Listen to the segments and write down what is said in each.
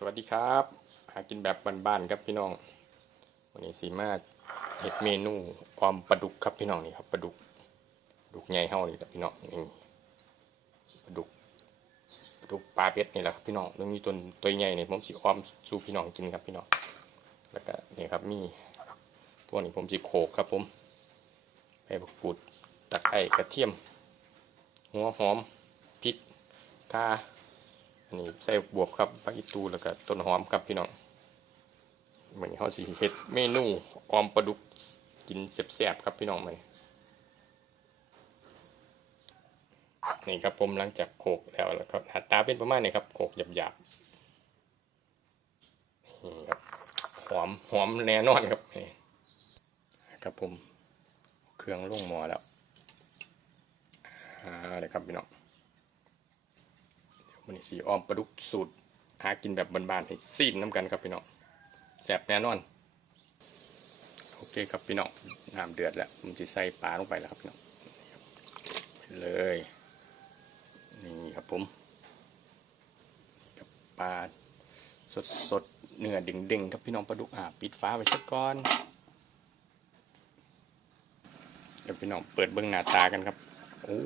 สวัสดีครับ หากินแบบบ้านๆครับพี่น้อง วันนี้สีมาเห็ดเมนูออมปลาดุกครับพี่น้องนี่ครับปลาดุกดุกใหญ่เฮานี่ครับพี่น้องนี่ปลาดุกปลาดุกปลาเป็ดนี่แหละครับพี่น้องแล้วมีตัวตัวใหญ่เนี่ยผมสิออมสู่พี่น้องกินครับพี่น้องแล้วก็นี่ครับมีพวกนี้ผมสิโขกครับผมใบมะกรูดตะไคร้กระเทียม หัวหอมพริกข่า อันนี้ใส่บวบครับผักอีตูแล้วก็ต้นหอมครับพี่น้องเหมือนเขาสิเฮ็ดเมนูออมปลาดุกกินแซ่บๆครับพี่น้องมันนี่ครับผมหลังจากโขกแล้วแล้วก็หน้าตาเป็นประมาณนี้ครับโขกหยาบๆนี่ครับหอมหอมแน่นอนครับนี่ครับผมเครื่องลงหม้อแล้วอ่าเลยครับพี่น้อง มันนี้สีออมปลาดุกสูตรหากินแบบบ้านๆให้ซีนน้ำกันครับพี่น้องแซ่บแน่นอน โอเคครับพี่น้องน้ำเดือดแล้วผมจะใส่ปลาลงไปแล้วครับพี่น้องเลยนี่ครับผมบปลาสดสดๆเนื้อเด้งๆครับพี่น้องปลาดุกอ่าปิดฟ้าไว้สักก่อนเดี๋ยวพี่น้องเปิดเบื้องหน้าตากันครับโอ้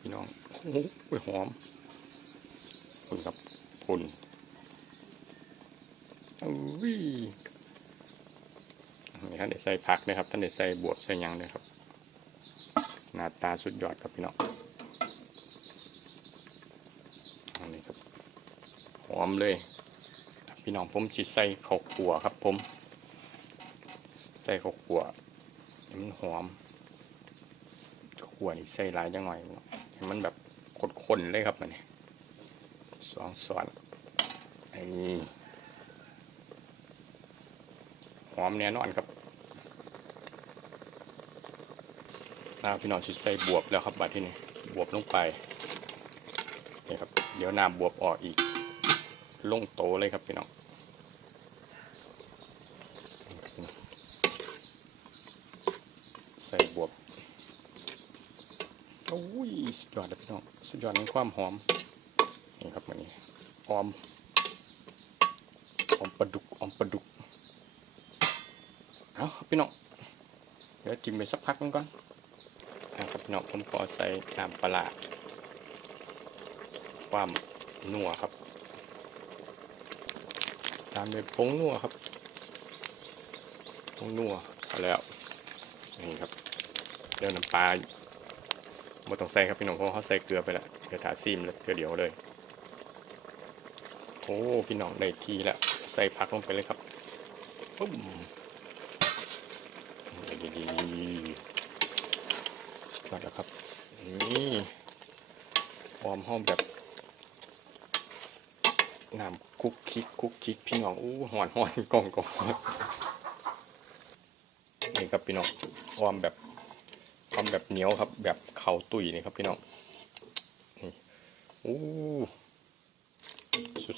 พี่น้อง โอ้ยหอมคุณครับคุณอุ้ยนี่ท่านได้ใส่ผักนะครับ ท่านได้ใส่บวบใส่ยังเลยครับ หน้าตาสุดยอดครับพี่น้องอันนี้ครับ หอมเลย พี่น้องผมสิใส่ข้าวคั่วครับผม ใส่ข้าวคั่วมันหอมข้าวคั่วนี่ใส่หลายจังหน่อยให้มันแบบ ข้นเลยครับมันนี่สองส่วนไอ้หอมแน่นอนครับน้าพี่น้องชิดใส่บวบแล้วครับบัดที่นี่บวบลงไปนี่ครับ เดี๋ยวน้ำบวบออกอีกลงโตเลยครับพี่น้องใส่บวบ โอ้ยสุดยอดเลยพี่น้องสุดยอดในความหอมนี่ครับมันนี้ออมออมปลาดุกออมปลาดุกเอาครับพี่น้องเดี๋ยวจิ้มไปสักพักหนึงก่อนนะครับพี่น้องผมขอใส่น้ำปลาความนัวครับ ตามด้วยผงนัวครับผงนัวเอาแล้วนี่ครับเดี๋ยวน้ำปลา บ่ต้องใส่ครับพี่น้องเพราะเขาใส่เกลือไปแล้วเดี๋ยวถาซีมแล้วเกลือเดียวเลย โอ้พี่น้องได้ทีล้วใส่ผักลงไปเลยครับปุ๊บดีๆก็แล้วครับนี่หอมหอมแบบน้ำคุกคิกคุกคิกพี่น้องอู้หอนหอนกล่องกล่องนี่ครับพี่น้องหอมแบบ ทำแบบเหนียวครับ แบบเข่าตุยนี่ครับพี่น้องนี่โอ้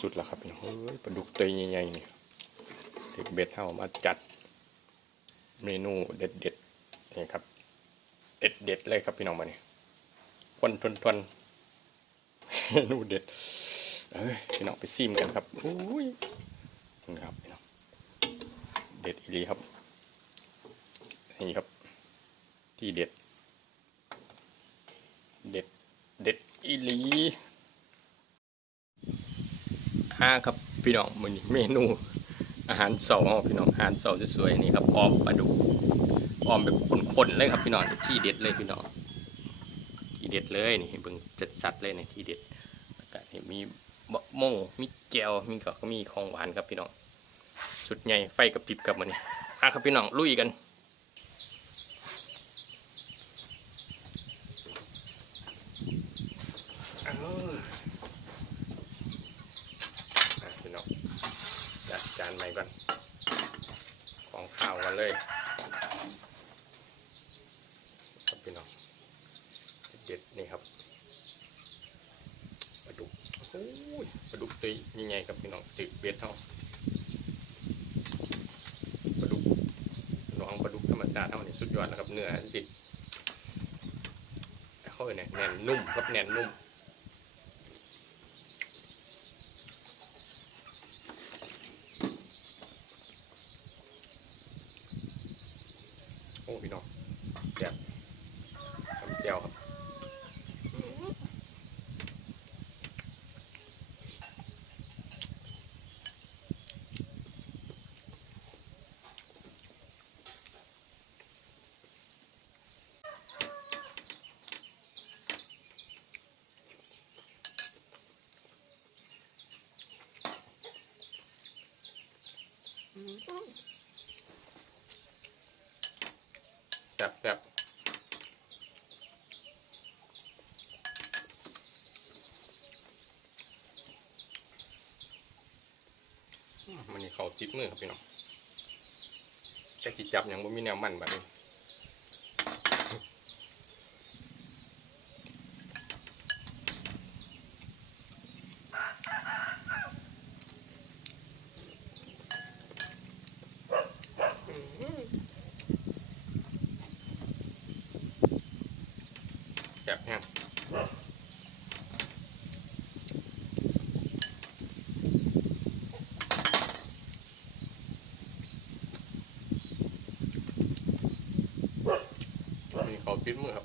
สุดๆแล้วครับพี่น้องเฮ้ยปลาดุกตัวใหญ่ๆนี่เด็กเบ็ดเฮามาจัดเมนูเด็ดๆนี่ครับ เด็ดๆเลยครับพี่น้องมาเนี่ยควันทวนทวนๆเมนูเด็ดเอ้ยพี่น้องไปซิมกันครับโอ้ยนี่ครับพี่น้องเด็ดอีลีครับนี่ครับ ที่เด็ด เด็ด เด็ดอีหลีอ่าครับพี่น้องมือนี้เมนู อาหารเสาพี่น้องอาหารเสาสวยๆนี่ครับออมปลาดุกออมแบบข้นๆเลยครับพี่น้องที่เด็ดเลยพี่น้องที่เด็ดเลยนี่เบิ่งจัดสัดเลยนี่ที่เด็ดแล้วก็เห็นมีบะโม่มีแจวมีก็มีของหวานครับพี่น้องสุดใหญ่ไฟกระพริบกับมันนี่อะครับพี่น้องลุยกัน เอออะพี่น้องจัดจานใหม่ก่อน ของข้าวกันเลย ครับพี่น้อง เด็ดๆนี่ครับปลาดุกโอ้ยปลาดุกตียังไงครับพี่น้องตึก เบ็ดเท่าปลาดุกน้องปลาดุกธรรมชาติเท่านี่สุดยอดนะครับเนื้อสิเขาเอ่ยเนี่ยแน่นนุ่มครับแน่นนุ่ม แซ่บแซ่บมันนี่เขาติดมือครับพี่น้องแค่ติจับอย่างบ่มีแนวมันแบบนี้ แซ่บแห้งมีเขาติดมือครับ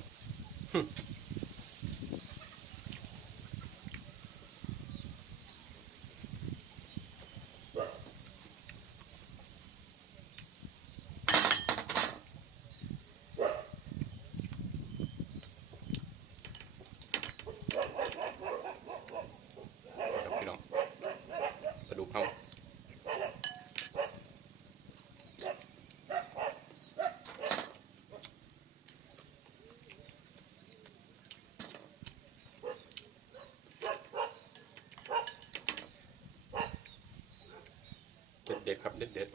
ครับพี่น้องปลาดุกเขา เด็ดเด็ดๆครับเด็ดเด็ด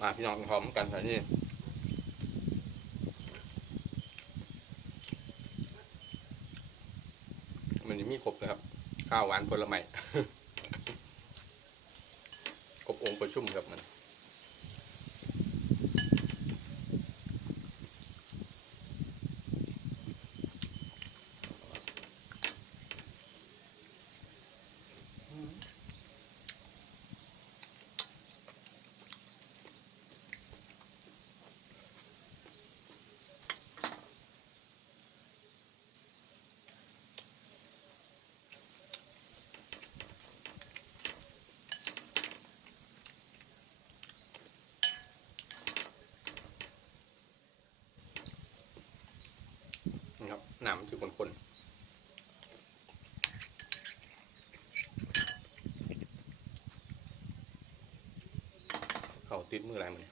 มาพี่น้องพร้อมกันใส่นี่มันจะมีครบนะครับ ข้าวหวานผลไม้ครบองค์ประชุมครับมัน นี่ครับน้ำคือคนๆเขาติดมืออะไรมันเนี่ยนี่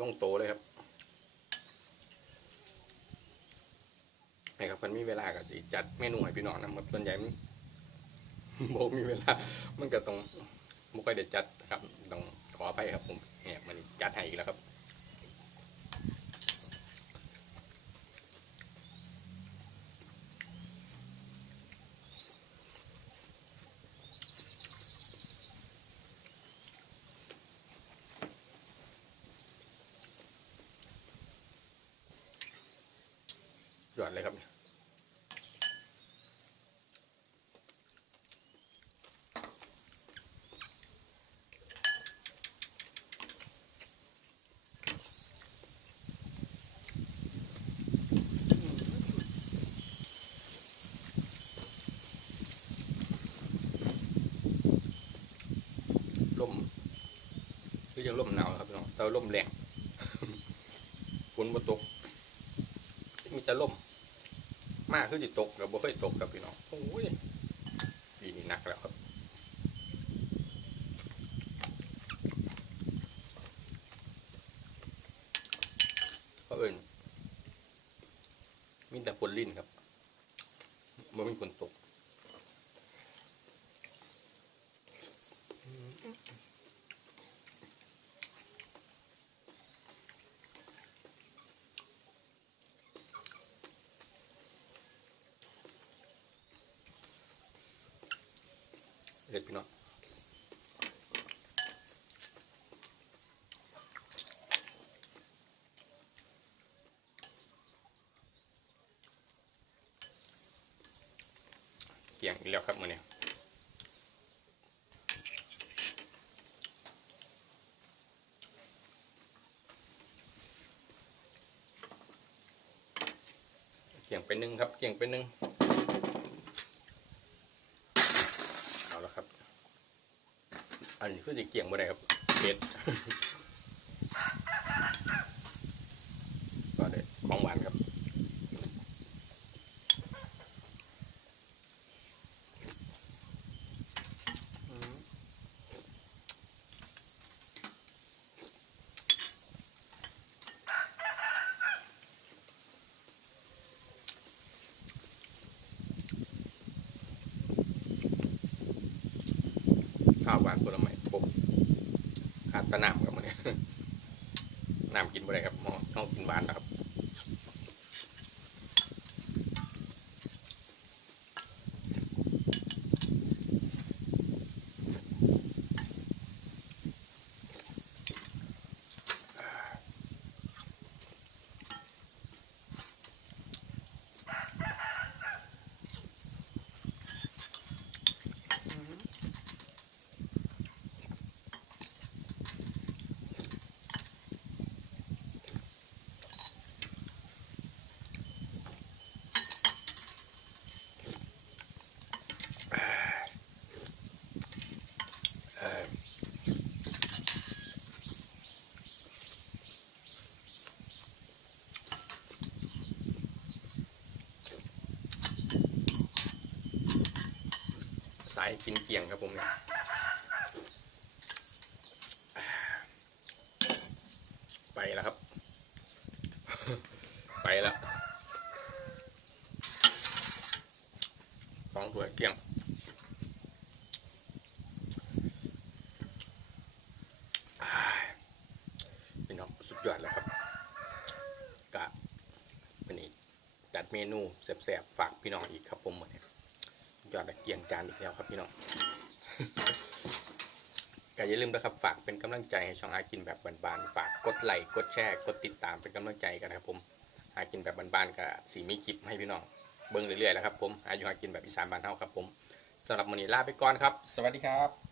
ลงโตเลยครับให้ครับมันมีเวลาก็สิจัดเมนูให้พี่น้องนะครับส่วนใหญ่มันโบมีเวลา มันก็ต้องบ่ค่อยได้จัดครับ ต้องขออภัยครับผมเนี่ยมันจัดให้อีกแล้วครับ ยอดเลยครับ ลมคือ ยังลมหนาวครับพี่น้องแต่ร่มแรงฝนมาตก มีแต่ลมมากคือจะตกกับบ่เคยตกกับพี่น้องโอ้ยปีนี้หนักแล้วครับ ก็เอิญมีแต่ฝนลิ่นครับไม่มีฝนตก เด็ดพี่น้องเกี่ยงอีกแล้วครับมือนี้เกี่ยงไปหนึ่งครับเกี่ยงไปหนึ่งเอาละครับ อันนี้คือ สิเกี่ยงบ่ได้ครับเผ็ดก็ได้ของหวานครับข้าวหวานผลไม้ ตะน้ำครับมันนี้น้ำกินบ่ได้ครับหมอต้องกินหวานนะครับ กินเกี่ยงครับผมเนี่ยไปแล้วครับ ไปแล้วสองถ้วยเกี่ยงพี่น้องสุดยอดแล้วครับกะวันนี้จัดเมนูแซ่บๆ ฝากพี่น้องอีกครับผม อดและเกียงจานอีกแล้วครับพี่น้องก็อย่าลืมนะครับฝากเป็นกำลังใจให้ช่องอากินแบบบานๆฝากกดไลค์กดแชร์กดติดตามเป็นกำลังใจกันนะครับผมอากินแบบบานๆกับสีมีคลิปให้พี่น้องเบิ้งเรื่อยๆแล้วครับผมอายุอากินแบบอีสานบ้านเฮาครับผมสำหรับวันนี้ลาไปก่อนครับ สวัสดีครับ